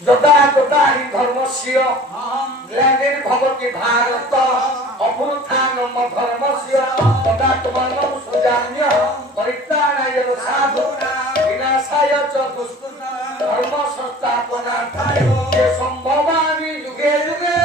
যদা যদা হি ধর্মস্য গ্লানির্ভবতি ভারত অভ্যুত্থানম ধর্মস্য তদা ত্বমানং সুজাম্যঃ পরিত্রাণায় সাধূনাং বিনাশায় চ দুষ্কৃতাং ধর্ম সংস্থাপনার্থায় সম্ভবামি যুগে যুগে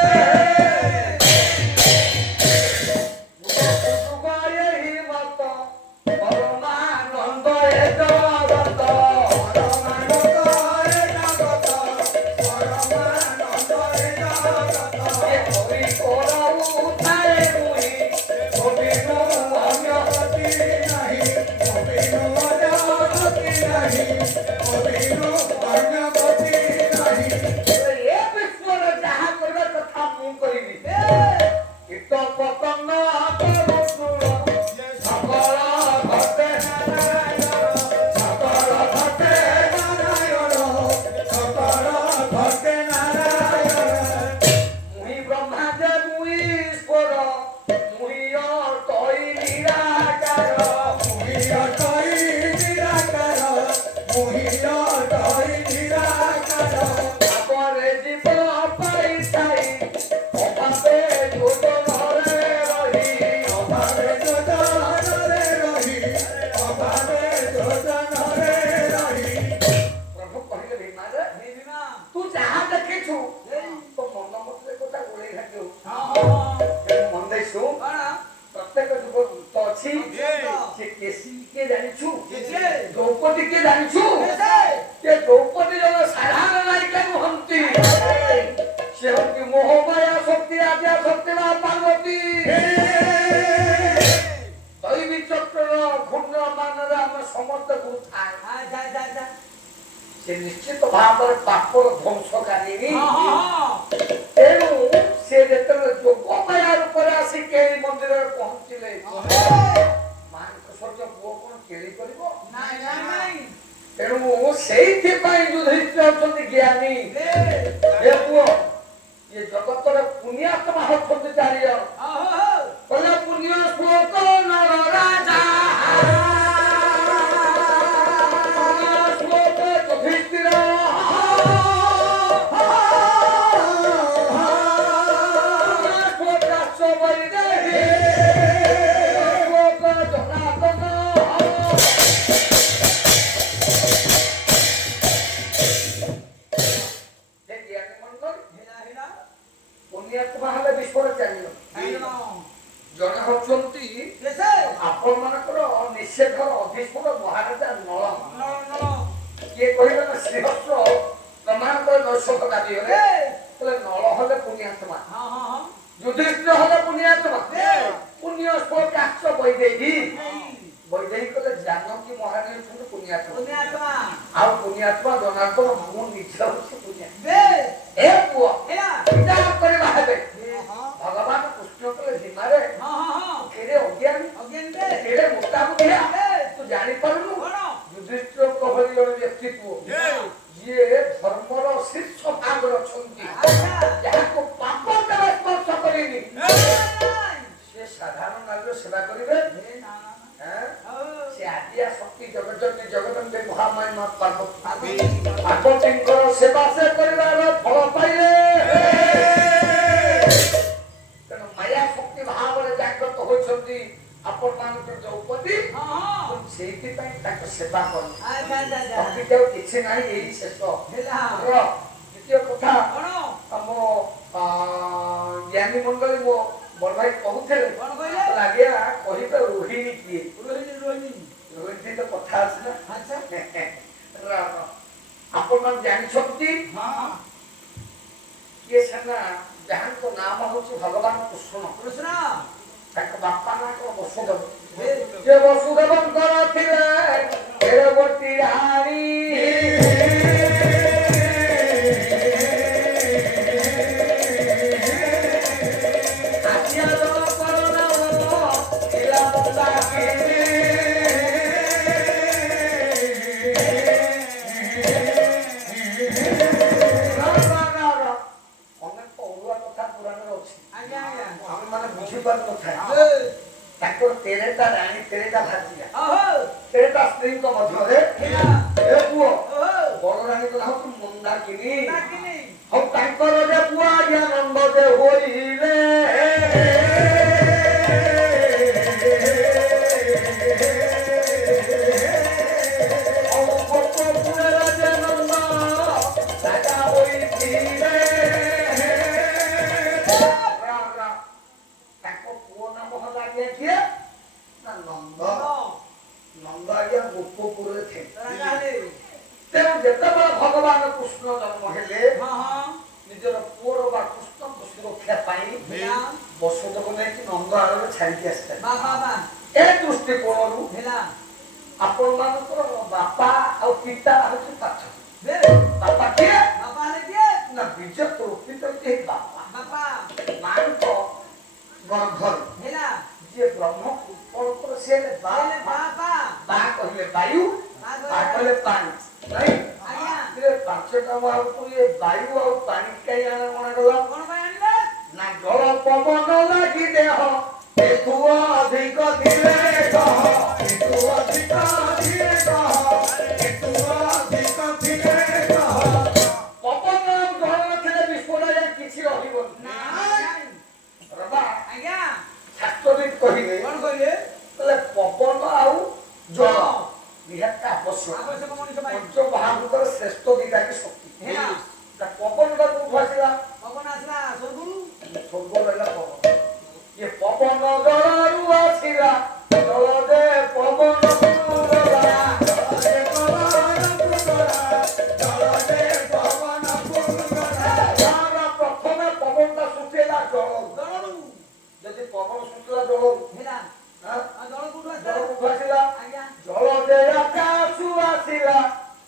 निश्चित भाव पापर ध्वंसकारी तेणु से जोग माया रूप आसी केली मंदिर पहुंचले मान सत्य पुओ कोन केली करिवो तेणु सेइथि पई युधिष्ठिर अछंती ज्ञानी हे पुओ ये जगत रे पुण्यात्मा होछंती चारिय कहले पुण्य श्लोक नर राजा ଯୁଧିଷ୍ଠିର ଭଳି ଜଣେ ବ୍ୟକ୍ତିତ୍ୱ ଯିଏ ଧର୍ମର ଶୀର୍ଷ ଭାଗରେ ଅଛନ୍ତି, ଯାହାକୁ ପାପ କେବେ ସ୍ପର୍ଶ କରିନି, ସେ ସାଧାରଣ ନାରୀର ସେବା କରିବେ। ସେ ଆଦିଆ ଶକ୍ତି ଜଗଜନନୀ ଜଗଦମ୍ବେ ମହାମାୟା ମା ପାର୍ବତୀଙ୍କର ସେବା ସେ କରିବାର ଫଳ ପାଇଲେ। ତେଣୁ ମାୟା ଶକ୍ତି ଭାବରେ ଜାଗ୍ରତ ହୋଇଛନ୍ତି ଆପଣମାନଙ୍କର ଦ୍ରୌପଦୀ, ସେଇଥିପାଇଁ ତାଙ୍କ ସେବା କରନ୍ତି। ଆଉ କିଛି ନାହିଁ, ଏଇ ଶେଷ। ଦ୍ୱିତୀୟ କଥା, ଆମ ଜ୍ଞାନୀ ମଣ୍ଡଳୀ ମୋ ବଡ ଭାଇ କହୁଥିଲେ, ଆଜ୍ଞା କହିବେ ରୋହିଣୀ କିଏ? ରୋହିଣୀ ତ କଥା ଅଛି ନା। ଆପଣମାନେ ଜାଣିଛନ୍ତି କିଏ ସେନା ଯାହାଙ୍କ ନାମ ହଉଛି ଭଗବାନ କୃଷ୍ଣ। ତାଙ୍କ ବାପା ନାଁ କଣ? ବସୁଦେବ। ଯେ ବସୁଦେବଙ୍କର ଥିଲେ ଗୋଟି ରାଣୀ, ତାଙ୍କର ତେରେଟା ରାଣୀ, ତେରେଟା ଭାଜିଲା, ତେରେଟା ସ୍ତ୍ରୀଙ୍କ ମଧ୍ୟରେ ପୁଅ ବଡ ରାଣୀଙ୍କ ନାମ ହଉଛି ମନ୍ଦାକିନୀ। ଆଉ ତାଙ୍କର ଯେ ପୁଅ ଆଜ୍ଞା ନନ୍ଦ ଯେ ହୋଇଲେ, ଯେତେବେଳେ ଭଗବାନ କୃଷ୍ଣ ଜନ୍ମ ହେଲେ ନିଜର ପୁଅର ବା କୃଷ୍ଣଙ୍କ ସୁରକ୍ଷା ପାଇଁ ବସୁଦେବ ନେଇକି ନନ୍ଦ ଆଳରେ ଛାଡ଼ିକି ଆସିଥିଲେ। ଏ ଦୃଷ୍ଟିକୋଣରୁ ଆପଣମାନଙ୍କର ବାପା ଆଉ ପିତା ହଉଛି ପାର୍ଥକ୍ୟ। ବାପା କିଏ? ନା ବୀଜ ପ୍ରକୃତ ବାପା ମାଙ୍କ ଗର୍ଭରେ ଯିଏ ବ୍ରହ୍ମ କୃପଣଙ୍କର ସିଏ ହେଲେ ବା କହିଲେ ବାୟୁ, ବା କହିଲେ ପାଣି। ପାଞ୍ଚଟା ବାୟୁ ଆଉ ପାଣି କାହିଁ ଅଣାଗଲା? ନା ଜଳ ପବନ ଲାଗି ଦେହ ଏଠୁ ଅଧିକ ଥିଲେ ପବନ ଜଳ ନଥିଲେ ବିଶ୍ୱରେ କିଛି ରହିବନି। ଶାସ୍ତ୍ରବିଦ କହିଲେ ପବନ ଆଉ ଜଳ ନିହାତି ଆବଶ୍ୟକ। ପଞ୍ଚମହାଭୂତର ଶ୍ରେଷ୍ଠ ଦିଟା କି ଶକ୍ତି। ପବନଟା କୋଉଠୁ ଆସିଲା? ସ୍ୱର୍ଗ ରହିଲା ପବନ। ଇଏ ପବନ ଜଳରୁ ଆସିଲା, ଜଳ ଯେ ପବନ ପ୍ରଥମେ ପବନଟା ଶୁଖେଇଲା ଜଳରୁ। ଯଦି ପବନ ଶୁଖିଲା ଜଳରୁ, ଜଳ କୋଉଠୁ ଆସିଲା? ଜଳ ଯେ ଆକାଶରୁ ଆସିଲା,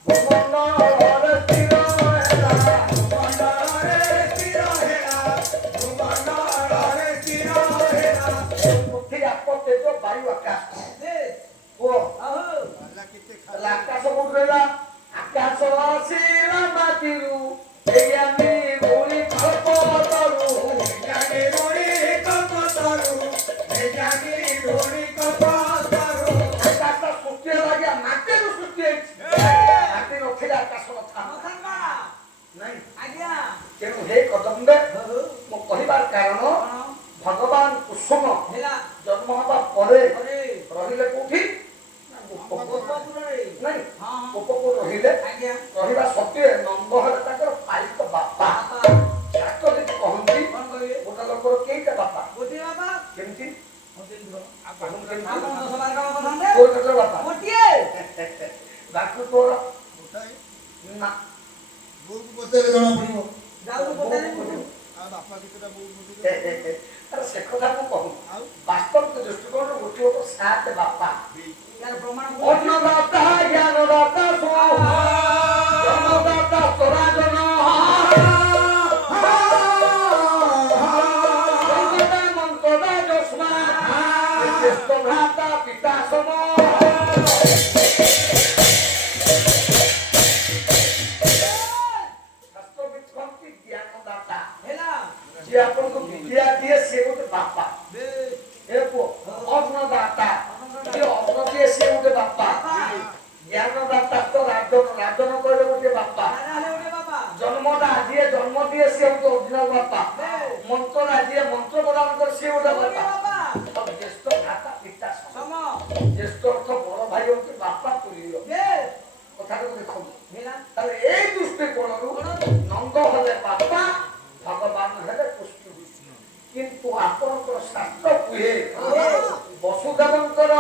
ଭୂମଣ୍ଡଳରେ ସ୍ଥିର ହେଲା, ପୃଥିବୀ ଆପ ତେଜ ବାୟୁ ଆକାଶ। ଆକାଶ କୋଉଠୁ ରହିଲା? ଆକାଶ ଆସିଲା ମାଟିରୁ, ତେଣୁ ହେ କଦମ୍ବେ, ମୁଁ କହିବାର କାରଣ ଭଗବାନ କୁସୁମ ଜନ୍ମ ହେବା ପରେ ରହିଲେ କୋଉଠି? ନାଇଁ, ଗୋପପୁର ରହିଲେ। ରହିବା ସତ୍ତ୍ୱେ ନନ୍ଦ ହେଲେ ତାଙ୍କର ପାଳିତ ବାପା। ଶାସ୍ତ୍ରବିଦ କହନ୍ତି ଗୋଟେ ଲୋକର କେଇଟା ବାପା? କେମିତି ବାପା? ବାକୁ ତୋର ନା ଜଣା ପଡିବ। ସେ କଥା ମୁଁ କହୁ ବାସ୍ତବ ଦୃଷ୍ଟିକୋଣରୁ ଗୋଟିଏ ଲୋକ ସାତ ବାପା। ଅନ୍ନଦାତା, ଜ୍ଞାନଦାତା, ଜନ୍ମଦାତା, ସ୍ୱରାଜନ, ମନ୍ତଦା, ଯସ୍ମା, ଜ୍ୟେଷ୍ଠ ଭ୍ରାତା, ପିତା ସମ। ଭାଇ ହଉଛି ବାପା ପୁରୀର କଥାଟାକୁ ଦେଖନ୍ତୁ। ତାହେଲେ ଏଇ ଦୃଷ୍ଟିକୋଣରୁ ନନ୍ଦ ହେଲେ ବାପା, ଭଗବାନ ହେଲେ କୃଷ୍ଣ। କିନ୍ତୁ ଆପଣଙ୍କର ଶାସ୍ତ୍ର କୁହେ ବସୁଦେବଙ୍କର